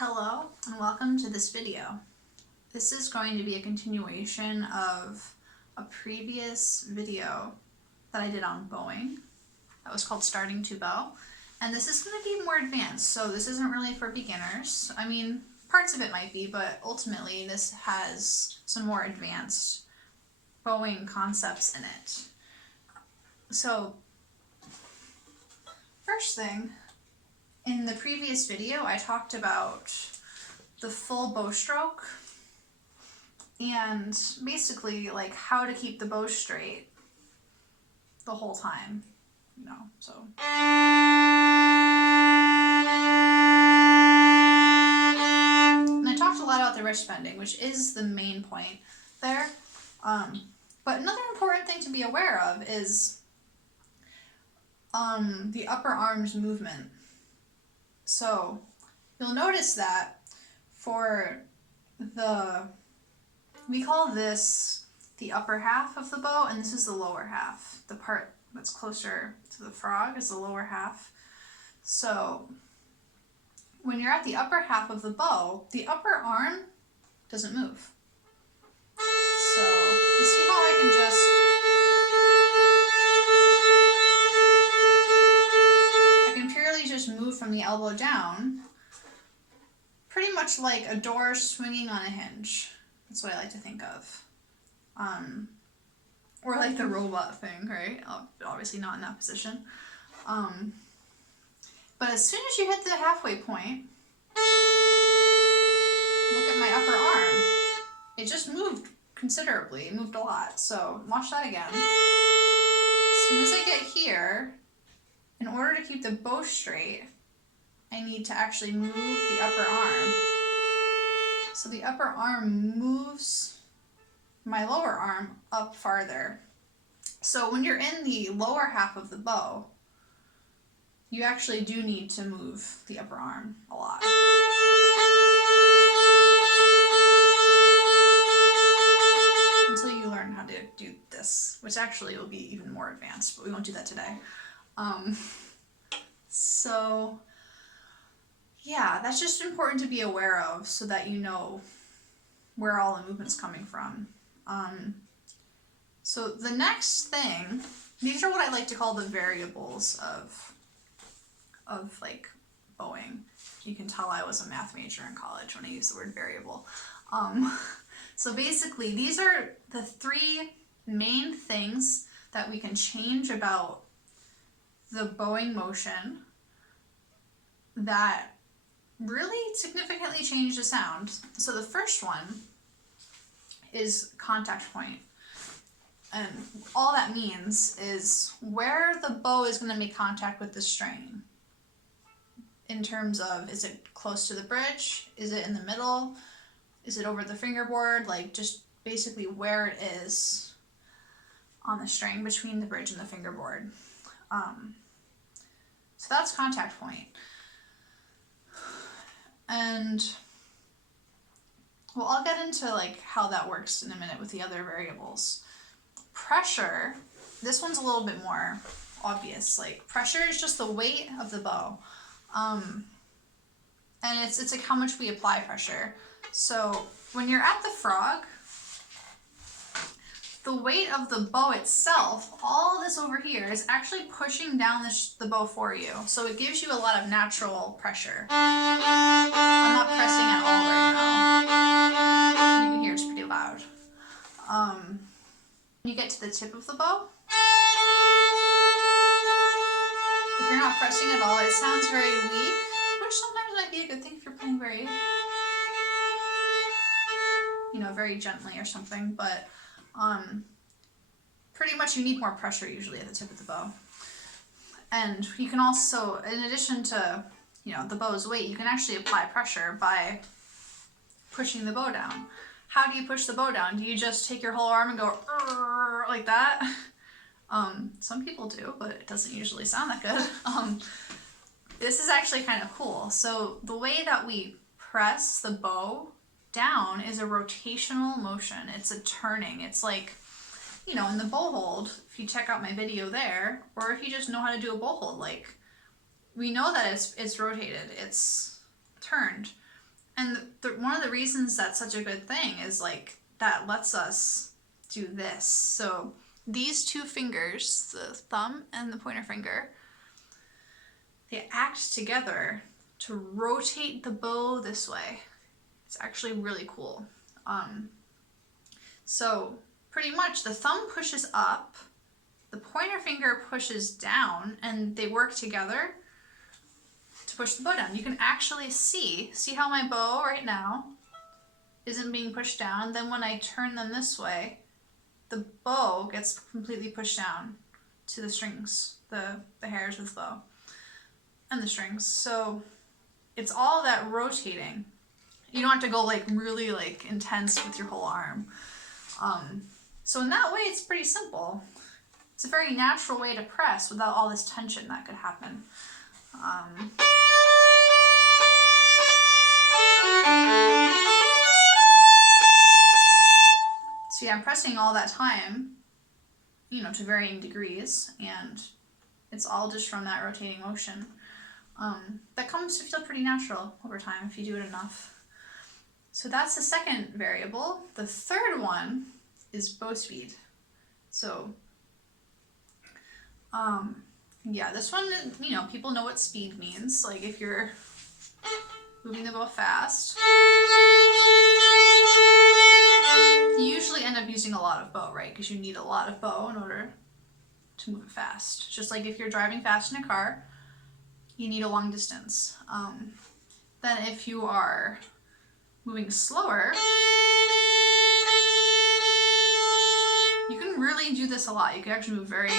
Hello and welcome to this video. This is going to be a continuation of a previous video that I did on bowing. That was called Starting to Bow. And this is going to be more advanced, so this isn't really for beginners. I mean, parts of it might be, but ultimately this has some more advanced bowing concepts in it. So, first thing, in the previous video, I talked about the full bow stroke and basically like how to keep the bow straight the whole time, so. And I talked a lot about the wrist bending, which is the main point there. But another important thing to be aware of is the upper arms movement. So you'll notice that for we call this the upper half of the bow, and this is the lower half. The part that's closer to the frog is the lower half. So when you're at the upper half of the bow, the upper arm doesn't move. So you see how I can just move from the elbow down, pretty much like a door swinging on a hinge. That's what I like to think of. Or like the robot thing, right? Obviously not in that position. But as soon as you hit the halfway point, look at my upper arm. It just moved considerably. It moved a lot. So watch that again. As soon as I get here, in order to keep the bow straight, I need to actually move the upper arm. So the upper arm moves my lower arm up farther. So when you're in the lower half of the bow, you actually do need to move the upper arm a lot. Until you learn how to do this, which actually will be even more advanced, but we won't do that today. So yeah, that's just important to be aware of so that you know where all the movement's coming from. So the next thing, these are what I like to call the variables of like bowing. You can tell I was a math major in college when I used the word variable. So basically these are the three main things that we can change about the bowing motion that really significantly change the sound. So the first one is contact point. And all that means is where the bow is going to make contact with the string. In terms of, is it close to the bridge? Is it in the middle? Is it over the fingerboard? Like just basically where it is on the string between the bridge and the fingerboard. So that's contact point. And well, I'll get into like how that works in a minute with the other variables. Pressure, this one's a little bit more obvious. Like pressure is just the weight of the bow. And it's like how much we apply pressure. So when you're at the frog, the weight of the bow itself, all this over here, is actually pushing down the bow for you. So it gives you a lot of natural pressure. I'm not pressing at all right now. You can hear it's pretty loud. When you get to the tip of the bow, if you're not pressing at all, it sounds very weak, which sometimes might be a good thing if you're playing very, very gently or something, but pretty much you need more pressure usually at the tip of the bow. And you can also, in addition to, the bow's weight, you can actually apply pressure by pushing the bow down. How do you push the bow down? Do you just take your whole arm and go like that? Some people do, but it doesn't usually sound that good. This is actually kind of cool. So the way that we press the bow down is a rotational motion. It's a turning. It's like, in the bow hold, if you check out my video there, or if you just know how to do a bow hold, like we know that it's rotated, it's turned. And one of the reasons that's such a good thing is like that lets us do this. So these two fingers, the thumb and the pointer finger, they act together to rotate the bow this way. It's actually really cool. So pretty much the thumb pushes up, the pointer finger pushes down, and they work together to push the bow down. You can actually see how my bow right now isn't being pushed down. Then when I turn them this way, the bow gets completely pushed down to the strings, the hairs with the bow and the strings. So it's all that rotating. You don't have to go like really like intense with your whole arm. So in that way, it's pretty simple. It's a very natural way to press without all this tension that could happen. So yeah, I'm pressing all that time, you know, to varying degrees, and it's all just from that rotating motion. That comes to feel pretty natural over time if you do it enough. So that's the second variable. The third one is bow speed. So, yeah, this one, you know, people know what speed means. Like if you're moving the bow fast, you usually end up using a lot of bow, right? Because you need a lot of bow in order to move it fast. Just like if you're driving fast in a car, you need a long distance. Then if you are moving slower, you can really do this a lot. You can actually move very...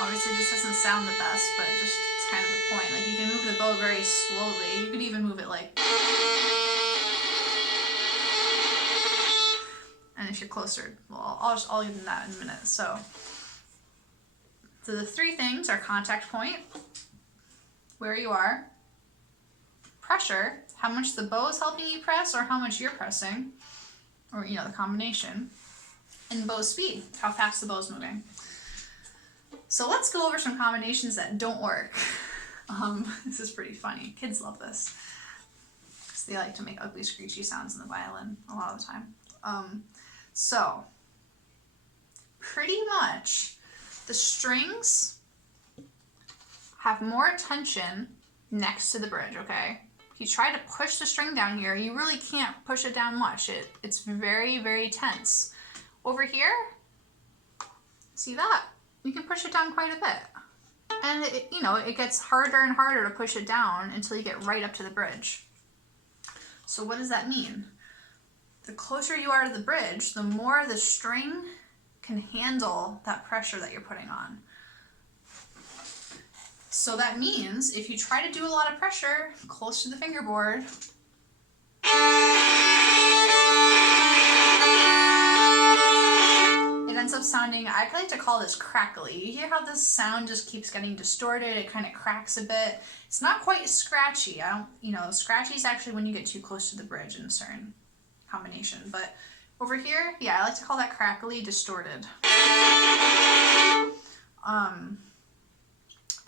Obviously this doesn't sound the best, but just it's kind of the point. Like you can move the bow very slowly. You could even move it like... And if you're closer, well, I'll give them that in a minute. So the three things are contact point, where you are, pressure, how much the bow is helping you press or how much you're pressing, or you know, the combination, and bow speed, how fast the bow is moving. So let's go over some combinations that don't work. This is pretty funny. Kids love this because they like to make ugly screechy sounds in the violin a lot of the time. So pretty much the strings have more tension next to the bridge, okay? If you try to push the string down here, you really can't push it down much. It's very, very tense. Over here, see that? You can push it down quite a bit. And you know, it gets harder and harder to push it down until you get right up to the bridge. So what does that mean? The closer you are to the bridge, the more the string can handle that pressure that you're putting on. So that means if you try to do a lot of pressure close to the fingerboard, it ends up sounding, I like to call this crackly. You hear how this sound just keeps getting distorted, it kind of cracks a bit. It's not quite scratchy. Scratchy is actually when you get too close to the bridge in a certain combination. But over here, yeah, I like to call that crackly, distorted.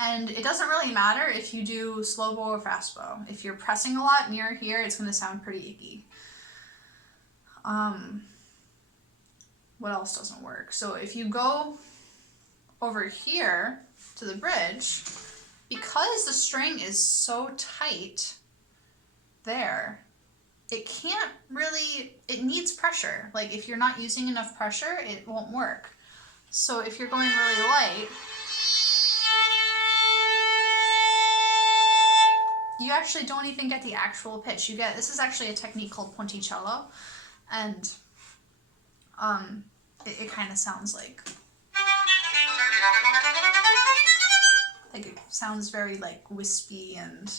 And it doesn't really matter if you do slow bow or fast bow. If you're pressing a lot near here, it's going to sound pretty icky. What else doesn't work? So if you go over here to the bridge, because the string is so tight there, it can't really, it needs pressure. Like if you're not using enough pressure, it won't work. So if you're going really light, you actually don't even get the actual pitch. You get, this is actually a technique called ponticello, and it kind of sounds like it sounds very like wispy and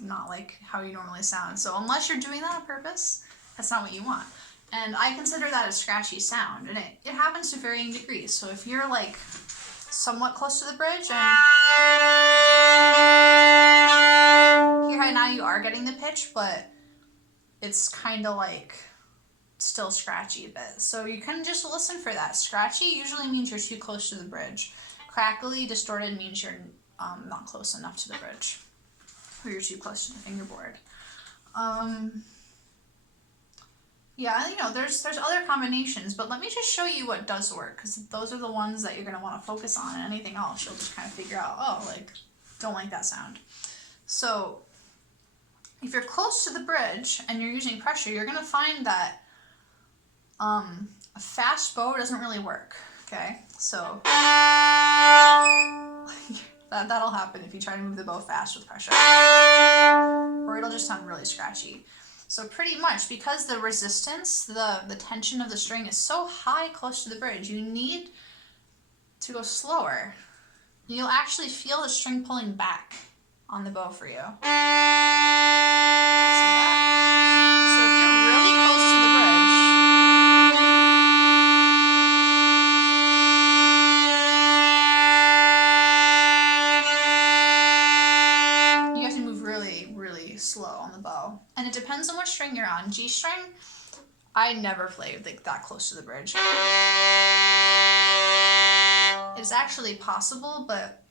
not like how you normally sound. So unless you're doing that on purpose, that's not what you want. And I consider that a scratchy sound, and it happens to varying degrees. So if you're like somewhat close to the bridge and here now you are getting the pitch, but it's kind of like still scratchy a bit. So you can just listen for that. Scratchy usually means you're too close to the bridge. Crackly, distorted means you're not close enough to the bridge. or you're too close to the fingerboard. Yeah, you know, there's other combinations, but let me just show you what does work, because those are the ones that you're going to want to focus on, and anything else you'll just kind of figure out, oh, like, don't like that sound. So if you're close to the bridge and you're using pressure, you're going to find that a fast bow doesn't really work, okay? So that'll happen if you try to move the bow fast with pressure, or it'll just sound really scratchy. So pretty much, because the resistance, the tension of the string is so high close to the bridge, you need to go slower. You'll actually feel the string pulling back on the bow for you. See that? So if you're really close to the bridge, you have to move really, really slow on the bow. And it depends on what string you're on. G string, I never play like that close to the bridge. It's actually possible, but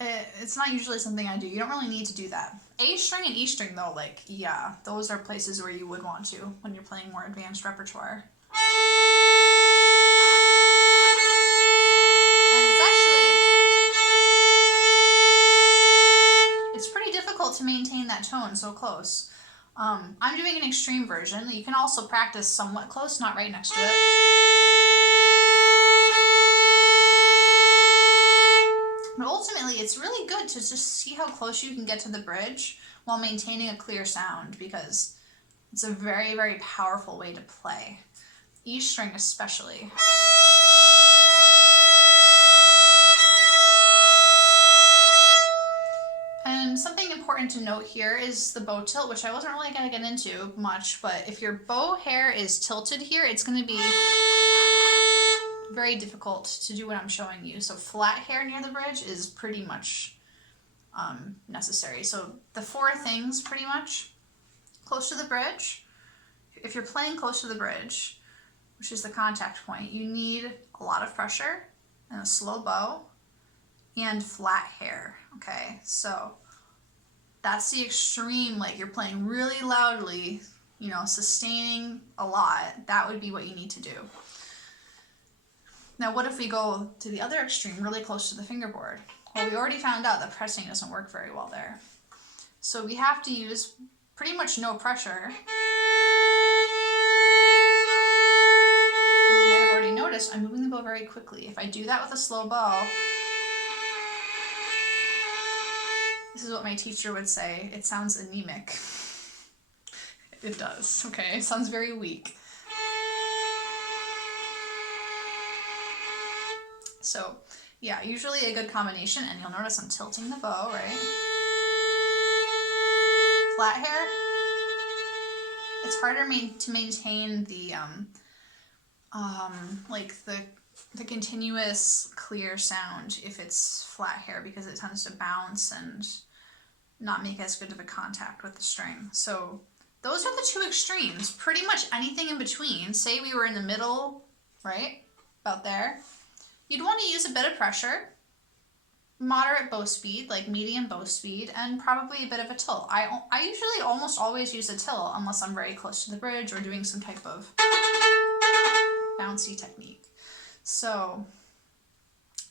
it's not usually something I do. You don't really need to do that. A string and E string though, like, yeah, those are places where you would want to when you're playing more advanced repertoire. And it's pretty difficult to maintain that tone so close. I'm doing an extreme version. You can also practice somewhat close, not right next to it. But ultimately, it's really good to just see how close you can get to the bridge while maintaining a clear sound, because it's a very, very powerful way to play. E string especially. And something important to note here is the bow tilt, which I wasn't really going to get into much, but if your bow hair is tilted here, it's going to be very difficult to do what I'm showing you. So flat hair near the bridge is pretty much necessary. So the four things pretty much: close to the bridge. If you're playing close to the bridge, which is the contact point, you need a lot of pressure and a slow bow and flat hair, okay? So that's the extreme, like you're playing really loudly, you know, sustaining a lot. That would be what you need to do. Now, what if we go to the other extreme, really close to the fingerboard? Well, we already found out that pressing doesn't work very well there. So we have to use pretty much no pressure. And you might have already noticed I'm moving the bow very quickly. If I do that with a slow bow, this is what my teacher would say: it sounds anemic. It does, okay? It sounds very weak. So yeah, usually a good combination, and you'll notice I'm tilting the bow, right? Flat hair, it's harder to maintain the like the continuous clear sound if it's flat hair, because it tends to bounce and not make as good of a contact with the string. So those are the two extremes. Pretty much anything in between, say we were in the middle, right, about there, you'd want to use a bit of pressure, moderate bow speed, like medium bow speed, and probably a bit of a tilt. I usually almost always use a tilt unless I'm very close to the bridge or doing some type of bouncy technique. So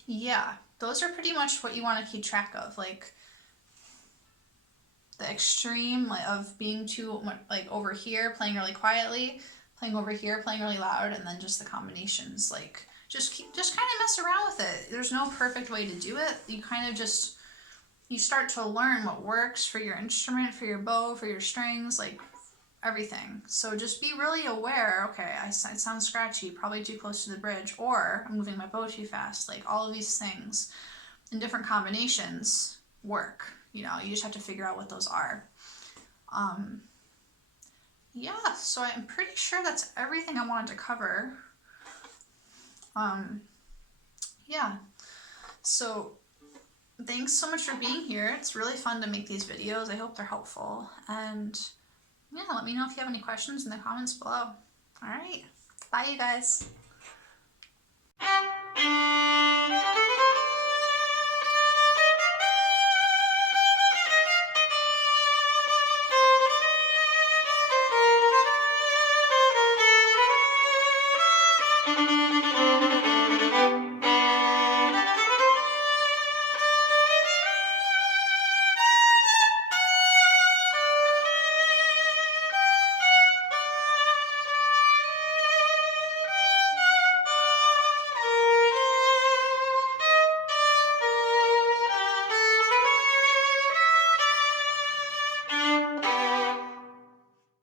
yeah, those are pretty much what you want to keep track of, like the extreme of being too, like, over here playing really quietly, playing over here playing really loud, and then just the combinations. Like, just kind of mess around with it. There's no perfect way to do it. You kind of just, you start to learn what works for your instrument, for your bow, for your strings, like everything. So just be really aware, okay, it sounds scratchy, probably too close to the bridge, or I'm moving my bow too fast. Like, all of these things in different combinations work. You know, you just have to figure out what those are. Yeah, so I'm pretty sure that's everything I wanted to cover. Yeah, so thanks so much for being here. It's really fun to make these videos. I hope they're helpful. And yeah, let me know if you have any questions in the comments below. All right, bye you guys.